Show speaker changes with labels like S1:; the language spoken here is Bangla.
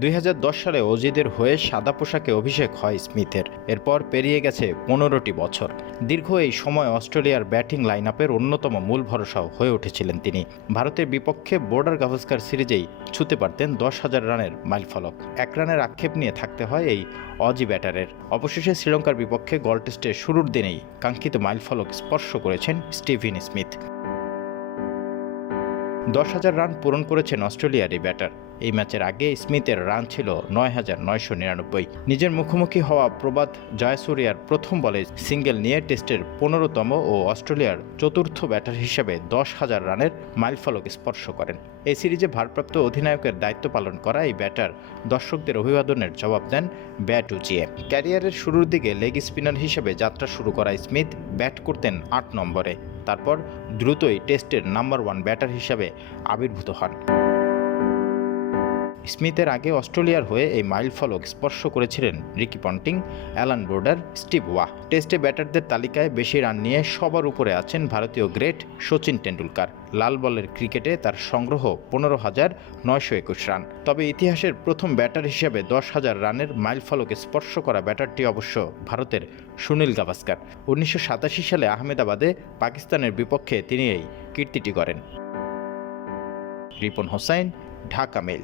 S1: দুই হাজার দশ সালে অজিদের হয়ে সাদা পোশাকে অভিষেক হয় স্মিথের। এরপর পেরিয়ে গেছে পনেরোটি বছর। দীর্ঘ এই সময় অস্ট্রেলিয়ার ব্যাটিং লাইন আপের অন্যতম মূল ভরসাও হয়ে উঠেছিলেন তিনি। ভারতের বিপক্ষে বোর্ডার গাভাস্কার সিরিজেই ছুতে পারতেন দশ হাজার রানের মাইলফলক। এক রানের আক্ষেপ নিয়ে থাকতে হয় এই অজি ব্যাটারের। অবশেষে শ্রীলঙ্কার বিপক্ষে গল টেস্টের শুরুর দিনেই কাঙ্ক্ষিত মাইলফলক স্পর্শ করেছেন স্টিভেন স্মিথ। দশ হাজার রান পূরণ করেছেন অস্ট্রেলিয়ার এই ব্যাটার। এই ম্যাচের আগে স্মিথের রান ছিল নয় হাজার নয়শো নিরানব্বই। নিজের মুখোমুখি হওয়া প্রবাদ জয়সুরিয়ার প্রথম বলে সিঙ্গেল নিয়ে টেস্টের পনেরোতম ও অস্ট্রেলিয়ার চতুর্থ ব্যাটার হিসেবে দশ হাজার রানের মাইলফলক স্পর্শ করেন। এই সিরিজে ভারপ্রাপ্ত অধিনায়কের দায়িত্ব পালন করা এই ব্যাটার দর্শকদের অভিবাদনের জবাব দেন ব্যাট উঁচিয়ে ক্যারিয়ারের শুরুর দিকে লেগ স্পিনার হিসেবে যাত্রা শুরু করা স্মিথ ব্যাট করতেন আট নম্বরে। তারপর দ্রুতই টেস্টের নাম্বার ওয়ান ব্যাটার হিসাবে আবির্ভূত হন। স্মিথের আগে অস্ট্রেলিয়ার হয়ে এই মাইল ফলক স্পর্শ করেছিলেন Ricky Ponting, Allan Border, Steve Waugh. টেস্টে ব্যাটারদের তালিকায় বেশি রান নিয়ে সবার উপরে আছেন ভারতীয় গ্রেট সচিন টেন্ডুলকার লাল বলের ক্রিকেটে তার সংগ্রহ পনেরো হাজার নয়শো একুশ রান। তবে ইতিহাসের প্রথম ব্যাটার হিসেবে দশ হাজার রানের মাইল ফলকে স্পর্শ করা ব্যাটারটি অবশ্য ভারতের সুনীল গাভাস্কার। উনিশশো সাতাশি সালে আহমেদাবাদে পাকিস্তানের বিপক্ষে তিনি এই কীর্তিটি করেন রিপন হোসাইন, ঢাকা মেল